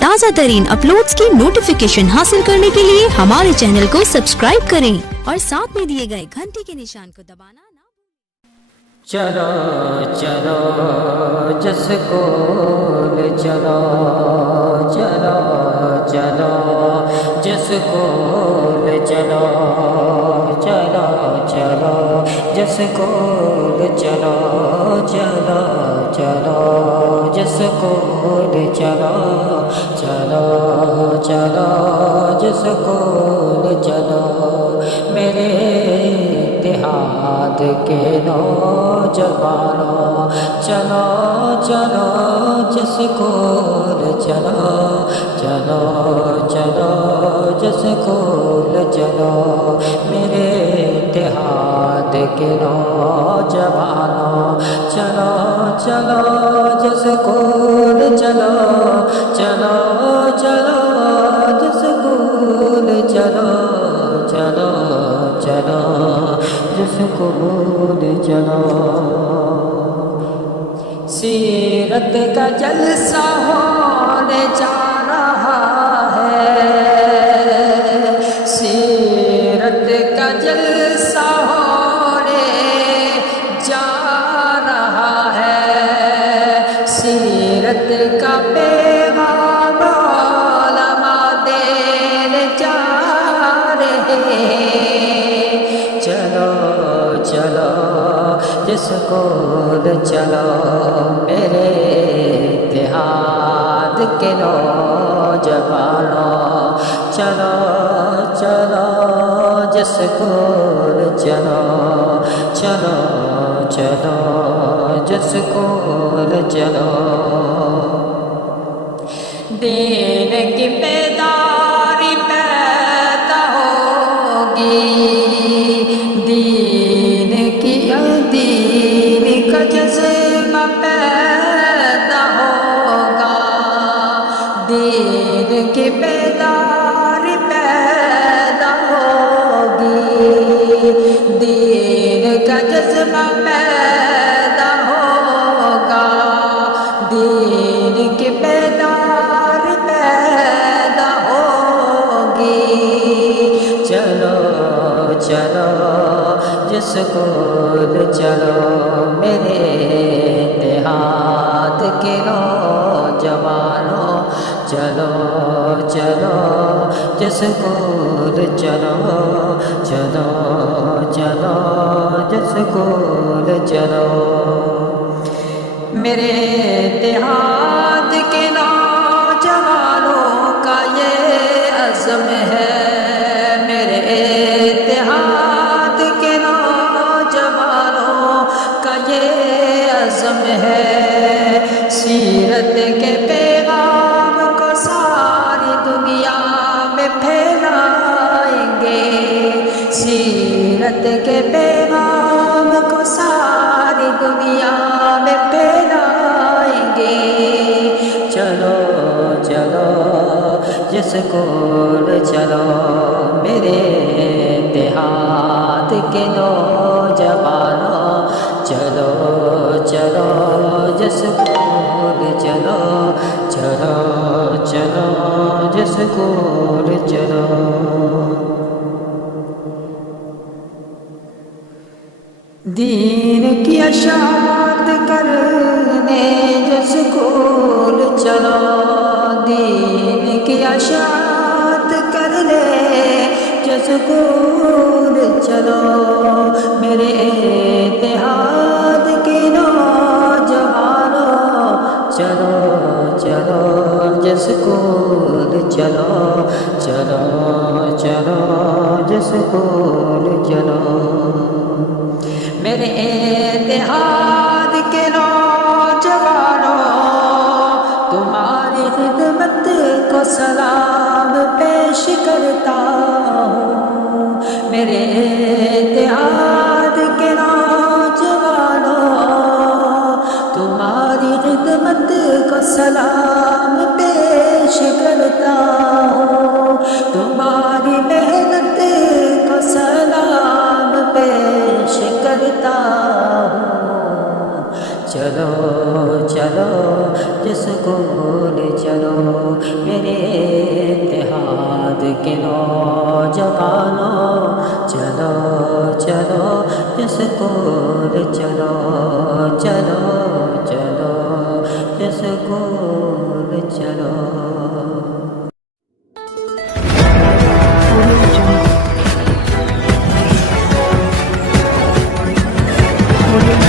تازہ ترین اپلوڈز کی نوٹیفیکیشن حاصل کرنے کے لیے ہمارے چینل کو سبسکرائب کریں اور ساتھ میں دیے گئے گھنٹی کے نشان کو دبانا نہ چلو چلو جس کو چلو چلو چلو جس کو چلو چلو چلو جس کو چلو چلو چلو جس کو چلو چلو چلو جس کو چلو میرے اتحاد کے نوجوانوں چلو چلو جس کو چلو چلو چلو جس کو چلو میرے اتحاد کے نوجوانوں چلو چلو جس کو چلو چلو چلو جس کو چلو چلو چلو جس کو چلو سیرت کا جلسہ ہونے جا رہا ہے سیرت کا جلسہ ہونے جا رہا ہے سیرت کا پیغام علماء دینے جا رہے ہیں چلو چلو جس کو چلو میرے اتحاد کے نوجوانوں چلو چلو جس کو چلو چلو چلو جس کو چلو دین کی بیداری پیدا ہوگی دین کا جذبہ پیدا ہوگا دین کی بیداری پیدا ہوگی دین کا جذبہ پیدا ہوگا دین کی بیداری پیدا ہوگی چلو چلو جس کو چلو میرے اتحاد کے نوجوانوں چلو چلو جس کو چلو چلو چلو جس کو چلو میرے اتحاد کے نوجوانوں کا یہ عزم ہے میرے اتحاد کے نوجوانوں کا یہ عزم ہے سیرت کے پیغام کو ساری دنیا میں پھیلائیں گے سیرت کے پیغام کو ساری دنیا میں پھیلائیں گے چلو چلو جس کو چلو میرے اتحاد کے نوجوانوں چلو چلو جس کو چلو چلو چلو جس کو چلو دین کی اشاعت کرنے جس کو چلو دین کی اشاعت کرنے جس کو چلو میرے اتحاد کے نوجوانوں چلو چلو جس کو چلو چلو چلو جس کو چلو میرے اتحاد کے نوجوانوں تمہاری خدمت کو سلام پیش کرتا ہوں میرے اتحاد کے نوجوانوں تمہاری خدمت کو سلام پیش کرتا ہوں تمہاری محنت کو سلام پیش کرتا ہوں چلو چلو جس کو چلو چلو میرے اتحاد کے نوجوانوں، چلو چلو اسکول چلو، چلو چلو اسکول چلو۔ Audio